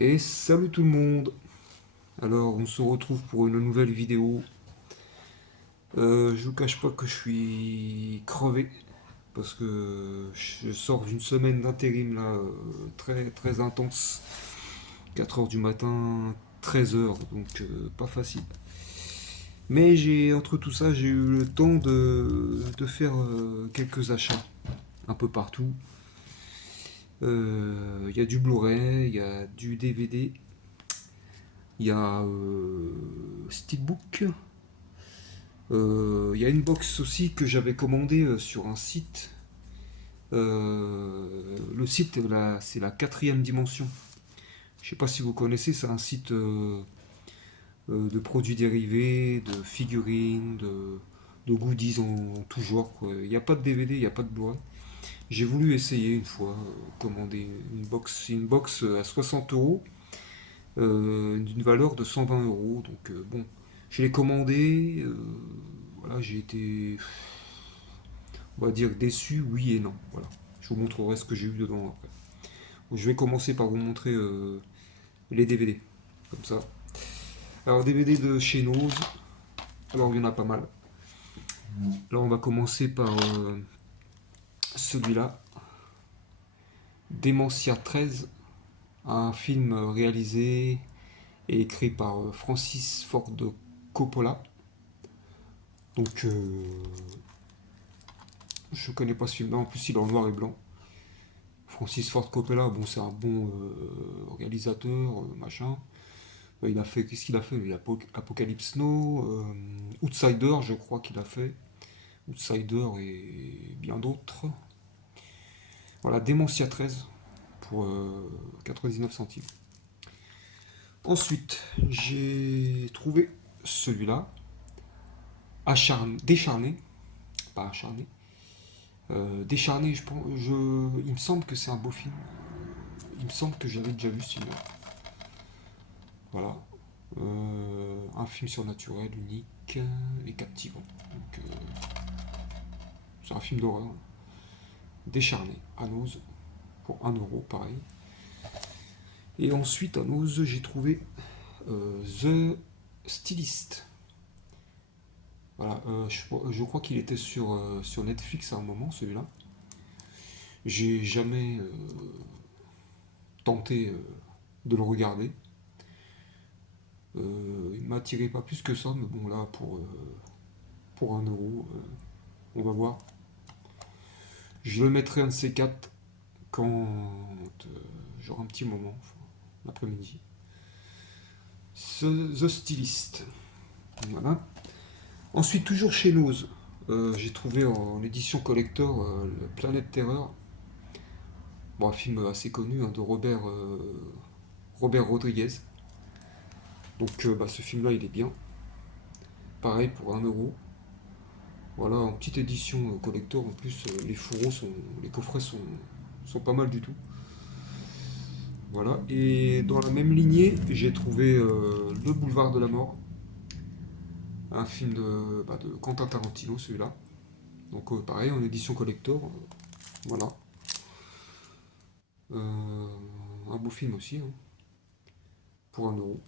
Et salut tout le monde. Alors on se retrouve pour une nouvelle vidéo. Je vous cache pas que je suis crevé parce que je sors d'une semaine d'intérim là, très très intense. 4 heures du matin, 13 heures, donc pas facile. Mais entre tout ça, j'ai eu le temps de faire quelques achats un peu partout. Il y a du Blu-ray, il y a du DVD, il y a Steelbook. Il y a une box aussi que j'avais commandée sur un site. Le site, c'est la quatrième dimension. Je sais pas si vous connaissez, c'est un site de produits dérivés, de figurines, de goodies en tout genre, quoi. Il n'y a pas de DVD, il n'y a pas de Blu-ray. J'ai voulu essayer une fois, commander une box à 60 euros, d'une valeur de 120 euros. Donc bon, je l'ai commandé. Voilà, j'ai été, on va dire, déçu, oui et non. Voilà. Je vous montrerai ce que j'ai eu dedans après. Donc, je vais commencer par vous montrer les DVD, comme ça. Alors, DVD de chez Nose. Alors, il y en a pas mal. Là, on va commencer par celui-là. Dementia 13, un film réalisé et écrit par Francis Ford Coppola. Donc, je connais pas ce film-là. En plus, il est en noir et blanc. Francis Ford Coppola, bon, c'est un bon réalisateur, machin. Il a fait, qu'est-ce qu'il a fait? Il a Apocalypse Now, Outsider, je crois qu'il a fait. Outsider et bien d'autres. Voilà, Dementia 13 pour 99 centimes. Ensuite, j'ai trouvé celui-là, Décharné, pas acharné, Décharné, il me semble que c'est un beau film. Il me semble que j'avais déjà vu ce film-là. Voilà. Un film surnaturel, unique et captivant. Donc, c'est un film d'horreur. Décharné, à Nose, pour 1 euro, pareil. Et ensuite, à Nose, j'ai trouvé The Stylist. Voilà, je crois qu'il était sur Netflix à un moment, celui-là. J'ai jamais tenté de le regarder. Il m'attirait pas plus que ça, mais bon, là, pour 1 euro, on va voir. Je le mettrai un de ces quatre quand j'aurai un petit moment, enfin, l'après-midi. The Stylist. Voilà. Ensuite, toujours chez Nose, j'ai trouvé en édition collector le Planète Terreur. Bon, un film assez connu hein, de Robert Rodriguez. Donc bah, ce film-là, il est bien. Pareil pour 1 euro. Voilà, en petite édition collector. En plus, les coffrets sont pas mal du tout. Voilà. Et dans la même lignée, j'ai trouvé Le Boulevard de la Mort. Un film de Quentin Tarantino, celui-là. Donc pareil, en édition collector. Voilà. Un beau film aussi, hein, pour 1 euro.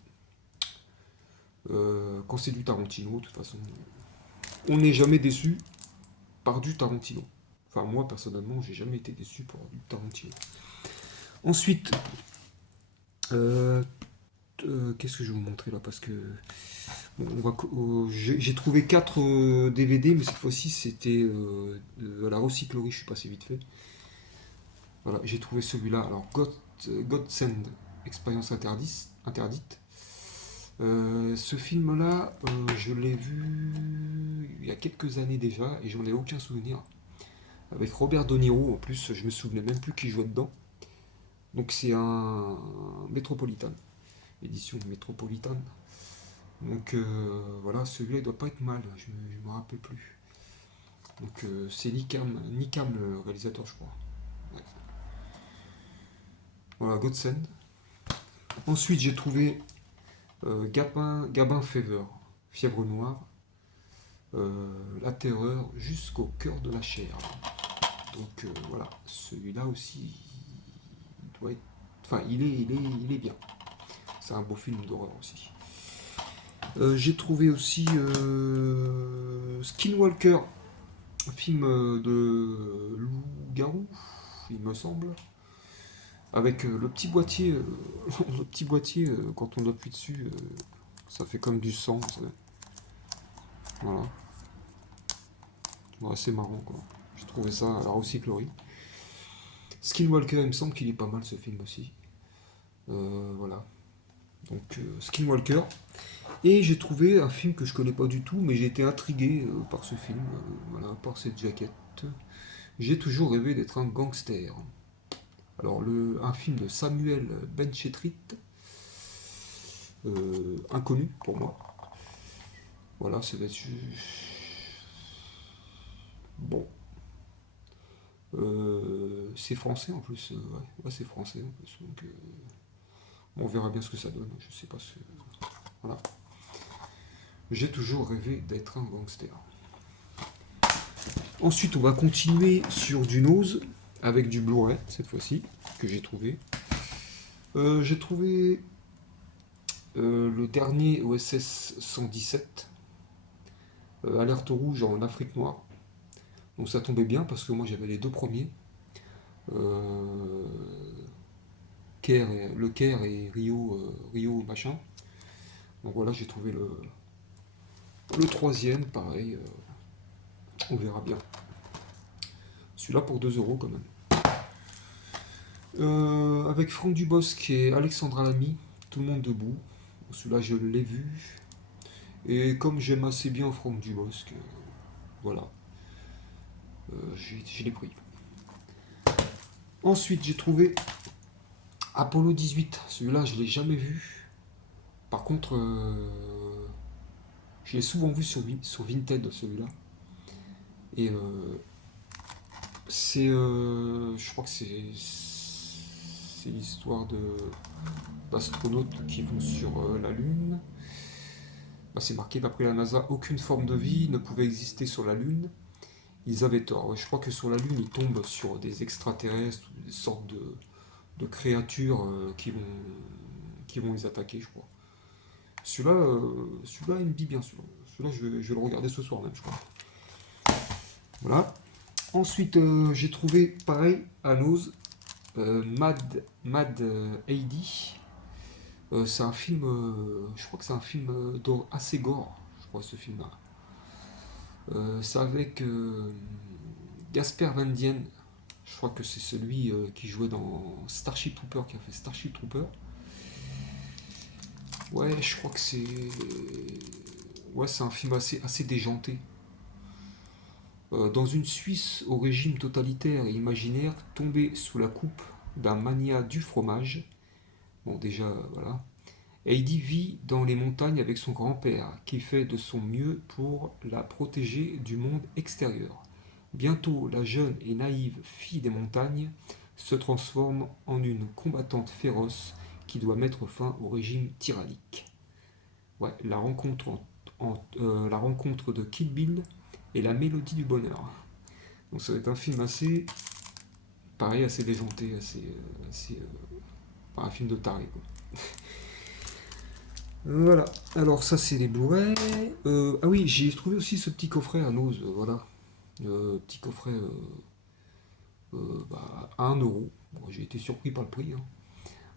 Quand c'est du Tarantino, de toute façon, on n'est jamais déçu par du Tarantino. Enfin, moi, personnellement, j'ai jamais été déçu par du Tarantino. Ensuite, euh, qu'est-ce que je vais vous montrer là? Parce que bon, j'ai trouvé 4 DVD, mais cette fois-ci, c'était à la recyclerie, je suis passé vite fait. Voilà, j'ai trouvé celui-là. Alors, Godsend, Expérience interdite. Ce film-là, je l'ai vu il y a quelques années déjà et j'en ai aucun souvenir. Avec Robert De Niro, en plus, je me souvenais même plus qui jouait dedans. Donc c'est un Métropolitan, édition Métropolitan. Donc voilà, celui-là il doit pas être mal, je me rappelle plus. Donc c'est Nikam le réalisateur, je crois. Ouais. Voilà, Godsend. Ensuite j'ai trouvé Gabin Fever, Fièvre Noire, La Terreur jusqu'au cœur de la chair. Donc voilà, celui-là aussi, il doit être. Enfin, il est bien. c'est un beau film d'horreur aussi. J'ai trouvé aussi Skinwalker, un film de loup-garou, il me semble, avec le petit boîtier, le petit boîtier quand on appuie dessus, ça fait comme du sang, vous savez. Voilà. Ouais, c'est marrant quoi. J'ai trouvé ça à la recyclerie. Skinwalker, il me semble qu'il est pas mal ce film aussi. Voilà. Donc Skinwalker. Et j'ai trouvé un film que je connais pas du tout, mais j'ai été intrigué par ce film, voilà, par cette jaquette. J'ai toujours rêvé d'être un gangster. Alors un film de Samuel Benchetrit, inconnu pour moi. Voilà, c'est là-dessus. Bon. C'est français en plus, ouais, c'est français en plus. Donc, on verra bien ce que ça donne. Je sais pas ce. Voilà. J'ai toujours rêvé d'être un gangster. Ensuite, on va continuer sur du Nose avec du Blu-ray cette fois-ci que j'ai trouvé. J'ai trouvé le dernier OSS 117, Alerte rouge en Afrique noire. Donc ça tombait bien parce que moi j'avais les deux premiers, euh, le Caire et Rio machin. Donc voilà, j'ai trouvé le troisième, pareil, on verra bien. Celui-là pour 2 € quand même. Avec Franck Dubosc et Alexandra Lamy, Tout le monde debout. Celui-là je l'ai vu. Et comme j'aime assez bien Franck Dubosc, voilà, je l'ai pris. Ensuite j'ai trouvé Apollo 18. Celui-là je l'ai jamais vu. Par contre, je l'ai souvent vu sur Vinted celui-là. Et je crois que c'est l'histoire d'astronautes qui vont sur la Lune. Bah, c'est marqué d'après la NASA, aucune forme de vie ne pouvait exister sur la Lune. Ils avaient tort. Ouais, je crois que sur la Lune, ils tombent sur des extraterrestres, des sortes de créatures qui vont les attaquer, je crois. Celui-là, il me dit bien sûr. Celui-là, je vais le regarder ce soir même, je crois. Voilà. Ensuite, j'ai trouvé, pareil, à Nose, Mad AD. C'est un film, je crois que c'est un film assez gore, je crois, ce film-là. C'est avec Gasper Van Dien. Je crois que c'est celui qui jouait dans Starship Trooper, qui a fait Starship Trooper. Ouais, je crois que c'est. Ouais, c'est un film assez déjanté. Dans une Suisse au régime totalitaire et imaginaire, tombée sous la coupe d'un mania du fromage. Bon, déjà, voilà. Heidi vit dans les montagnes avec son grand-père, qui fait de son mieux pour la protéger du monde extérieur. Bientôt, la jeune et naïve fille des montagnes se transforme en une combattante féroce qui doit mettre fin au régime tyrannique. Ouais, la rencontre de Kill Bill et la mélodie du bonheur. Donc ça va être un film assez, pareil, assez déjanté, un film de taré, quoi. Voilà. Alors ça c'est les Blu-ray. Ah oui, j'ai trouvé aussi ce petit coffret à Nose, voilà. Petit coffret à 1 €. Bon, j'ai été surpris par le prix, hein.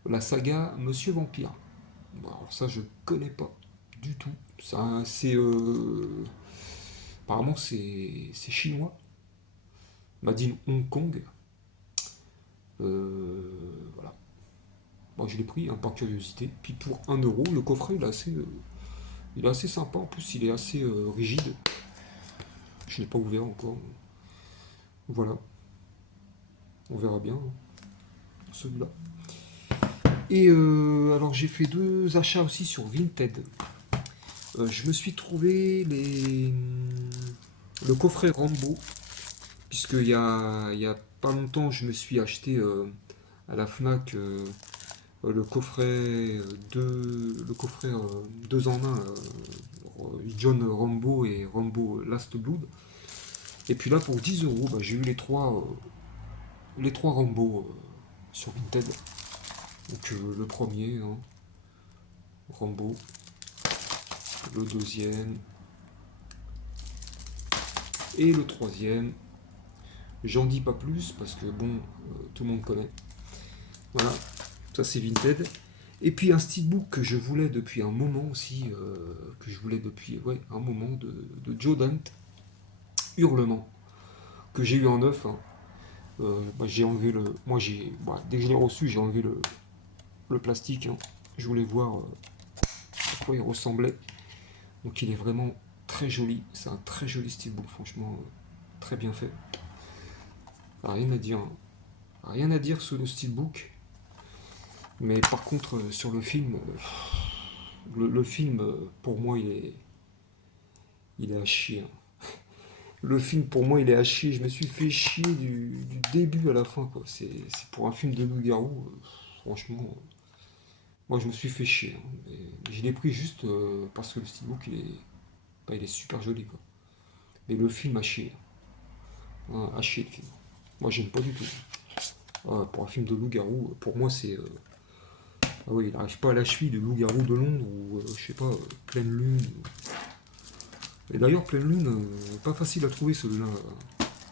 La saga Monsieur Vampire. Bon, alors ça je connais pas du tout. Ça, apparemment c'est chinois. Made in Hong Kong. Voilà. Bon, je l'ai pris hein, par curiosité. Puis pour 1 €, le coffret il est assez sympa. En plus, il est assez rigide. Je ne l'ai pas ouvert encore. Voilà. On verra bien hein, celui-là. Et alors j'ai fait 2 achats aussi sur Vinted. Je me suis trouvé le coffret Rambo, puisque il y a pas longtemps je me suis acheté à la Fnac le coffret 2 en 1 John Rambo et Rambo Last Blood. Et puis là pour 10 €, bah, j'ai eu les trois Rambo sur Vinted. Donc le premier, hein, Rambo, le deuxième, et le troisième. J'en dis pas plus parce que bon, tout le monde connaît. Voilà, ça c'est Vinted. Et puis un steelbook que je voulais depuis un moment aussi, que je voulais depuis un moment, de Joe Dante, Hurlement, que j'ai eu en neuf, hein. J'ai enlevé dès que je l'ai reçu, j'ai enlevé le plastique, hein. Je voulais voir à quoi il ressemblait. Donc il est vraiment très joli. C'est un très joli steelbook, franchement, très bien fait. Rien à dire, hein. Rien à dire sur le steelbook. Mais par contre, sur le film, le film, pour moi, il est à chier, hein. Le film, pour moi, il est à chier. Je me suis fait chier du début à la fin, quoi. C'est pour un film de loup-garou, franchement, moi, je me suis fait chier, hein. Mais je l'ai pris juste parce que le steelbook, il est super joli, quoi. Mais le film a chier, hein, à chier, le film. Moi, j'aime pas du tout. Pour un film de loup-garou, pour moi, c'est... ah oui, il n'arrive pas à la cheville de loup-garou de Londres ou, je sais pas, Pleine Lune. Et d'ailleurs, Pleine Lune, pas facile à trouver celui-là.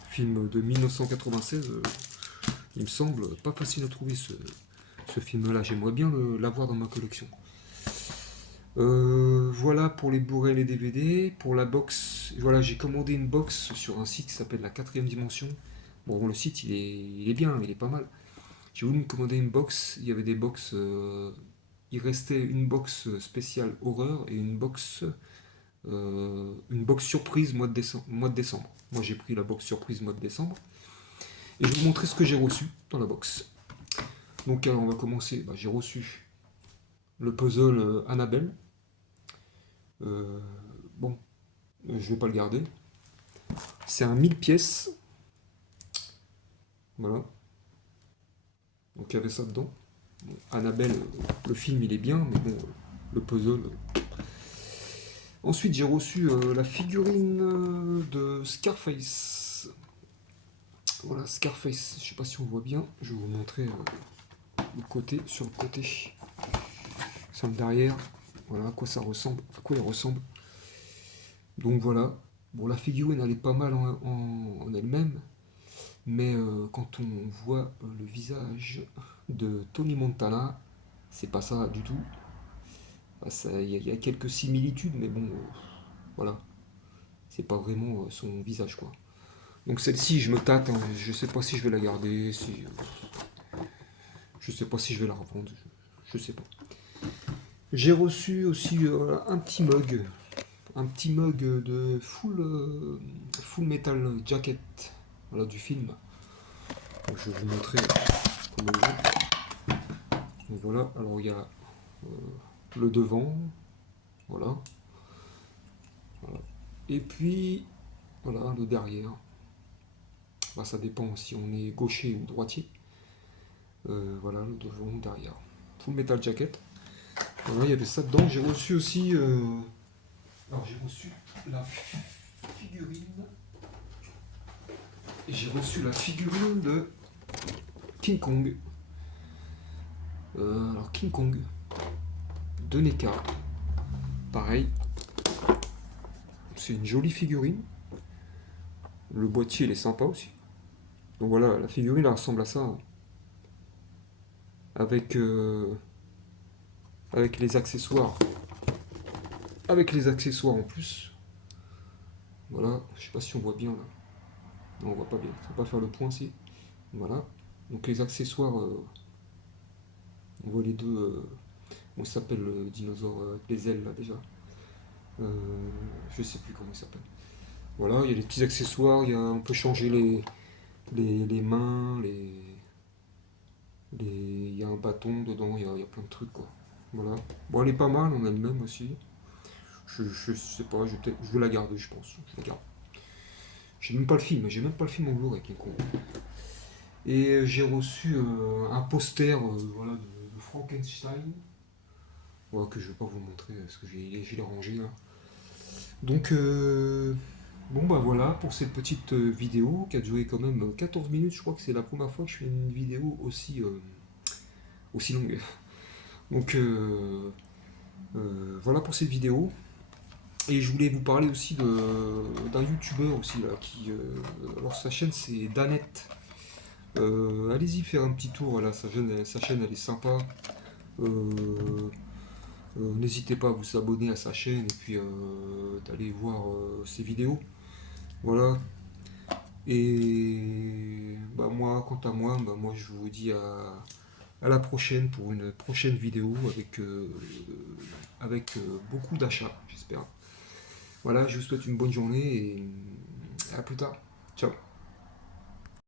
Film de 1996, il me semble, pas facile à trouver ce film-là. J'aimerais bien l'avoir dans ma collection. Voilà pour les Blu-ray et les DVD. Pour la box, voilà, j'ai commandé une box sur un site qui s'appelle La Quatrième Dimension. Bon, le site, il est bien, il est pas mal. J'ai voulu me commander une box. Il y avait des box. Il restait une box spéciale horreur et une box surprise mois de décembre. Moi, j'ai pris la box surprise mois de décembre. Et je vais vous montrer ce que j'ai reçu dans la box. Donc, alors, on va commencer. J'ai reçu le puzzle Annabelle. Bon, je vais pas le garder. C'est un 1000 pièces. Voilà. Donc il y avait ça dedans. Bon, Annabelle, le film il est bien, mais bon, le puzzle. Ensuite j'ai reçu la figurine de Scarface. Voilà, Scarface. Je sais pas si on voit bien. Je vais vous montrer le côté, sur le côté. Sur le derrière. Voilà à quoi ça ressemble, à quoi il ressemble. Donc voilà. Bon, la figurine elle est pas mal en elle-même. Mais quand on voit le visage de Tony Montana, c'est pas ça du tout. Il y a quelques similitudes, mais bon, voilà, c'est pas vraiment son visage, quoi. Donc celle-ci, je me tâte, hein. Je sais pas si je vais la garder, je sais pas si je vais la revendre, je sais pas. J'ai reçu aussi un petit mug de Full Metal Jacket, voilà, du film. Donc, je vais vous montrer comment il est. Donc voilà, alors il y a le devant, voilà. Voilà. Et puis, voilà, le derrière. Ça dépend si on est gaucher ou droitier. Voilà, le devant, le derrière. Full Metal Jacket. Voilà, il y avait ça dedans. J'ai reçu aussi... alors, j'ai reçu la figurine. Et j'ai reçu la figurine de King Kong. Alors, King Kong. De NECA. Pareil. C'est une jolie figurine. Le boîtier, il est sympa aussi. Donc voilà, la figurine, elle ressemble à ça. Avec, avec les accessoires. Avec les accessoires en plus. Voilà, je sais pas si on voit bien là. Non, on voit pas bien. Faut pas faire le point si. Voilà. Donc les accessoires, on voit les deux. On s'appelle le dinosaure avec les ailes là déjà. Je sais plus comment il s'appelle. Voilà, il y a les petits accessoires. On peut changer les mains, il y a un bâton dedans. Il y a plein de trucs quoi. Voilà. Bon, elle est pas mal en elle-même aussi. Je sais pas, je vais la garder, je pense. Je la garde. J'ai même pas le film, en Blu-ray qui est con. Et j'ai reçu un poster voilà, de Frankenstein. Voilà, que je vais pas vous montrer parce que je l'ai rangé là. Donc, bon bah voilà pour cette petite vidéo qui a duré quand même 14 minutes. Je crois que c'est la première fois que je fais une vidéo aussi longue. Donc, Voilà pour cette vidéo. Et je voulais vous parler aussi d'un youtubeur aussi là, alors sa chaîne c'est Danette. Allez-y faire un petit tour là, sa chaîne elle est sympa. Euh, N'hésitez pas à vous abonner à sa chaîne et puis d'aller voir ses vidéos. Voilà. Et bah moi, quant à moi, bah moi je vous dis à la prochaine pour une prochaine vidéo avec beaucoup d'achats, j'espère. Voilà, je vous souhaite une bonne journée et à plus tard. Ciao.